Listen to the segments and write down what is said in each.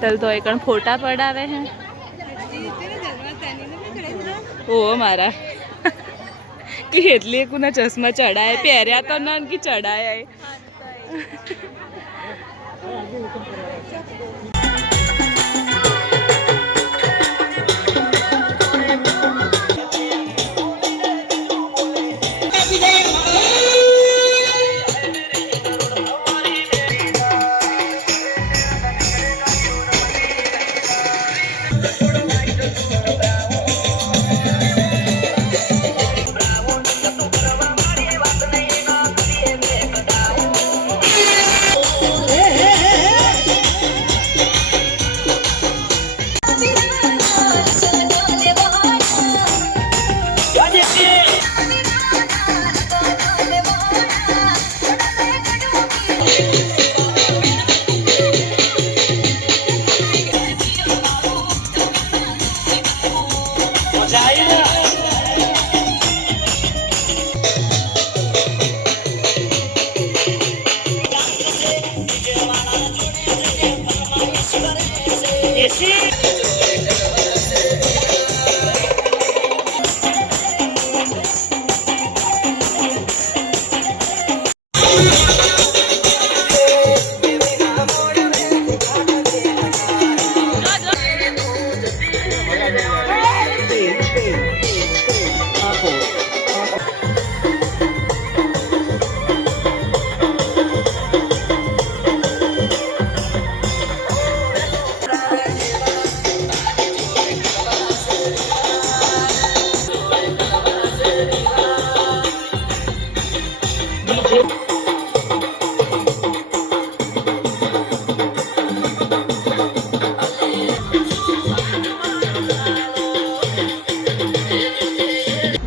હેતલ તો એક ફોટા પડાવે હે ઓ મારા कि हेतली कुना चश्मा चढ़ाए पहरिया तो ना कि चढ़ाया है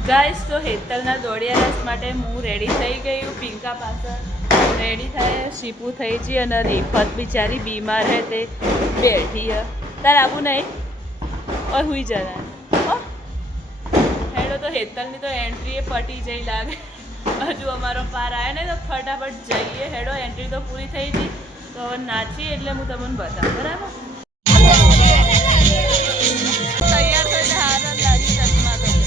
गाइस तो हेतलना दौड़िया रस माटे हूँ रेडी थई गई हूँ पिंका पास रेडी थाय शीपू थई जी अने रिफत बिचारी बीमार है ते बैठी है तार आबू नहीं और हुई जरा हेडो तो हेतलनी तो एंट्री पटी जई लागे हजू अमारो पार आया नहीं तो फटाफट जाइए हेडो एंट्री तो पूरी थई जी तो नाची एटले हूँ तमने बताऊँ बराबर तैयार थईने हार लागी चश्मा तो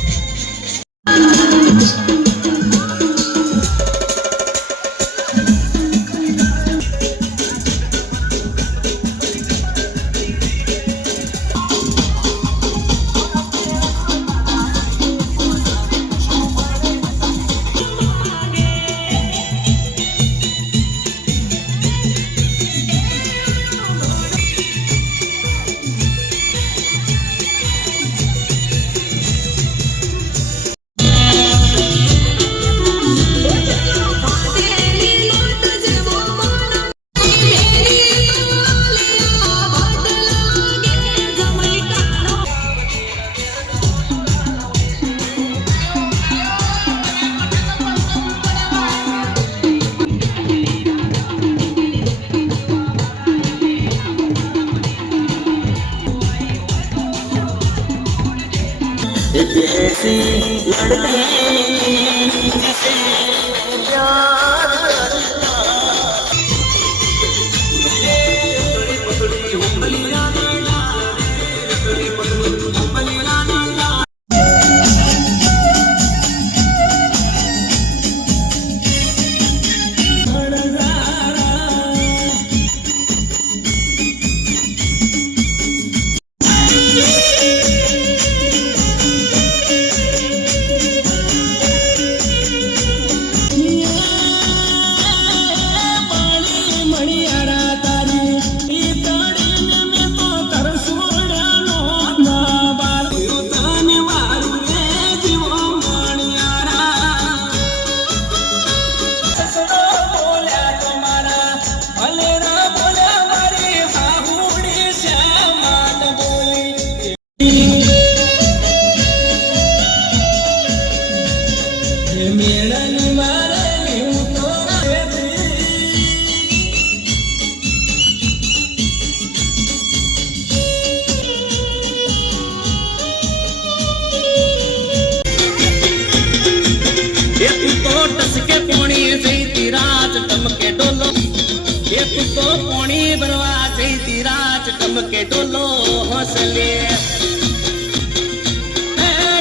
ડોલો હસલે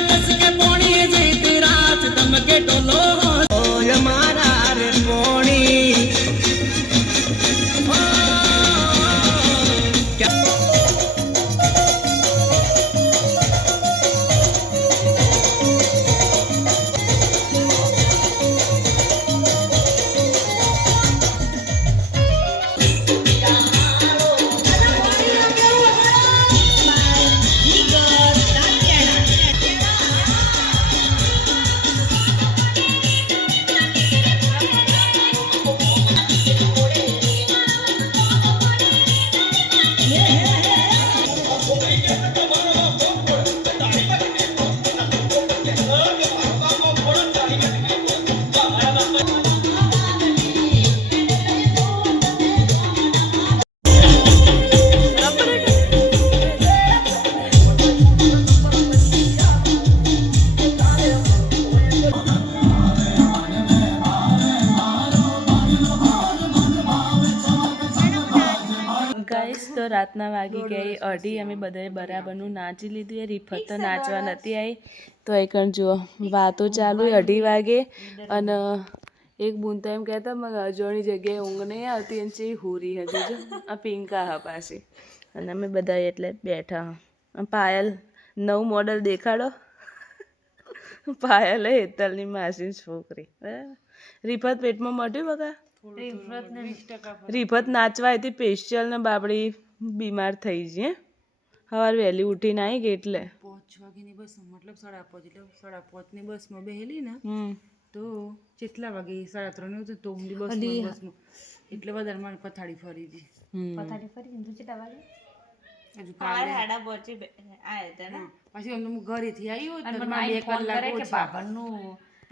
ટસ કે પોણી જઈતી રાત ધમકે ડોલો ઓય મારા રે પોણી ગાઈસ તો રાતના વાગી ગઈ 2:30 અમે બધાએ બરાબરનું નાચી લીધું એ રીફત તો નાચવા નથી આવી તો એ કણ જુઓ વાતો ચાલુ 2:30 વાગે અને એક બૂન તો એમ કહેતા મને અજોણી જગ્યાએ ઊંઘ નહીં આવતી અને ચી હુરી હજુ જો આ પિંકા હા પાછી અને અમે બધા એટલે બેઠા હા પાયલ નવું મોડલ દેખાડો પાયલ હેતલની માસીની છોકરી બરાબર રીફત પેટમાં મટ્યું બગા રીફત નાચવા હતી સ્પેશિયલ ને બાબડી બીમાર થઈ છે સવાર વહેલી ઉઠીને આવી ગઈ એટલે 5 વાગ્યાની બસ મતલબ 5:30 એટલે 5:30ની બસમાં બેહેલી ને તો કેટલા વાગે 3:30 તો તોમની બસમાં એટલે વધારે મને પથાડી ફરી હતી તો કેટલા વાગે હજુ કાલે હાડા પહોંચી આયા હતા ને પછી હું ઘરેથી આવ્યો તો મને 2 કલાક કે બાબરનું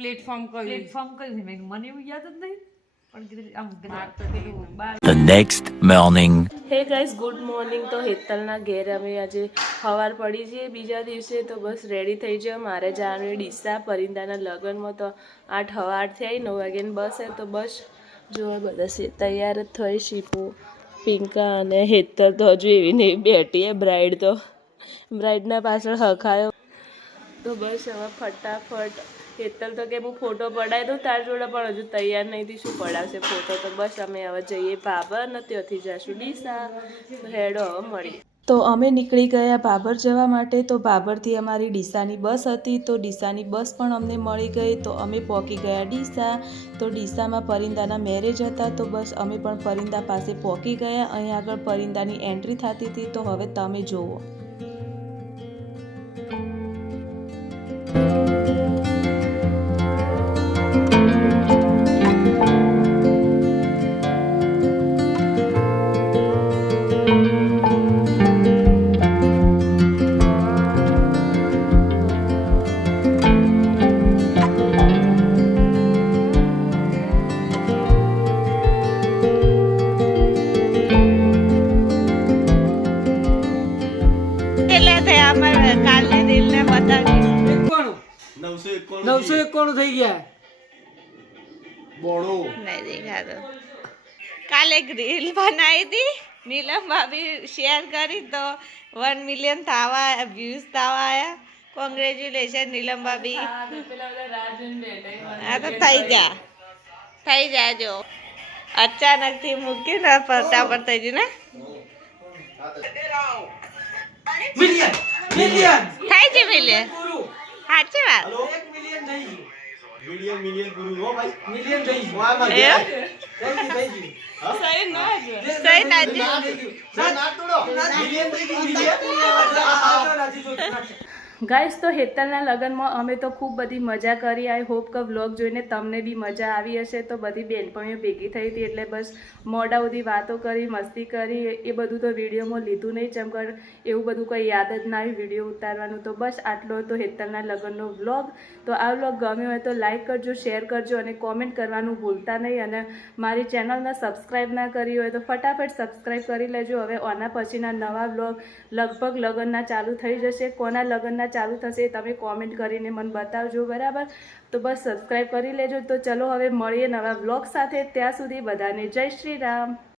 પ્લેટફોર્મ કર્યું મને એવું યાદ જ નહીં. The next morning. હે ગાઈસ ગુડ મોર્નિંગ. તો હેતલના ઘેર અમે આજે સવાર પડી જઈએ બીજા દિવસે તો બસ રેડી થઈ જાય મારે જવાનું ડીસા પરિંદાના લગ્નમાં તો 8:08 થઈ 9 વાગ્યાની બસ છે તો બસ જો બધા તૈયાર જ થઈ શીપુ પિંકા અને હેતલ તો હજુ એવી ને એવી બેઠી હે બ્રાઇડ તો બ્રાઇડના પાછળ હખાયો તો બસ હવે ફટાફટ હેતલ તો કે હું ફોટો પડાવી દઉં તાર જોડે પણ હજુ તૈયાર નહીં થી શું પડાવશે ફોટો તો બસ અમે હવે જઈએ ભાભર ને ત્યાંથી જઈશું ડીસા હેડો હવે મળી તો અમે નીકળી ગયા ભાભર જવા માટે તો ભાભરથી અમારી ડીસાની બસ હતી તો ડીસાની બસ પણ અમને મળી ગઈ તો અમે પહોંચી ગયા ડીસા તો ડીસામાં પરિંદાના મેરેજ હતા તો બસ અમે પણ પરિંદા પાસે પહોંચી ગયા અહીં આગળ પરિંદાની એન્ટ્રી થતી હતી તો હવે તમે જુઓ થઈ ગયા બોડો नहीं देखा तो कल एक रील बनाई थी नीलम भाभी शेयर करी तो 1 मिलियन थावा व्यूज थावा आया કોંગ્રેચ્યુલેશન નીલમ ભાભી આ તો થઈ જાજો અચાનક થી મૂકી ને ફટાફટ થઈ ગયું ને મિલિયન મિલિયન થઈ છે મિલિયન સાચી વાત મિલિયન પૂરું હો ભાઈ મિલિયન થઈ ગયું વાહ માં થઈ ગયું સહી ના ના તોડો મિલિયન થઈ ગયું મિલિયન ગાઈસ તો હેતલના લગ્નમાં અમે તો ખૂબ બધી મજા કરી આઈ હોપ કે વ્લોગ જોઈને તમને બી મજા આવી હશે તો બધી બહેનપણીઓ ભેગી થઈ હતી એટલે બસ મોડા સુધી વાતો કરી મસ્તી કરી એ બધું તો વિડીયોમાં લીધું નહીં ચમકર એવું બધું કંઈ યાદ જ ના આવ્યું વિડીયો ઉતારવાનું તો બસ આટલો હતો હેતલના લગ્નનો વ્લોગ તો આ વ્લોગ ગમ્યો હોય તો લાઈક કરજો શેર કરજો અને કોમેન્ટ કરવાનું ભૂલતા નહીં અને મારી ચેનલને સબસ્ક્રાઈબ ના કરી હોય તો ફટાફટ સબસ્ક્રાઈબ કરી લેજો હવે આના પછીના નવા વ્લોગ લગભગ લગ્નના ચાલુ થઈ જશે કોના લગ્નના ચાલુ થશે તમે કોમેન્ટ કરીને મને બતાવજો બરાબર તો બસ સબસ્ક્રાઈબ કરી લેજો તો ચલો હવે મળીએ નવા વ્લોગ સાથે ત્યાં સુધી બધાને જય શ્રી રામ.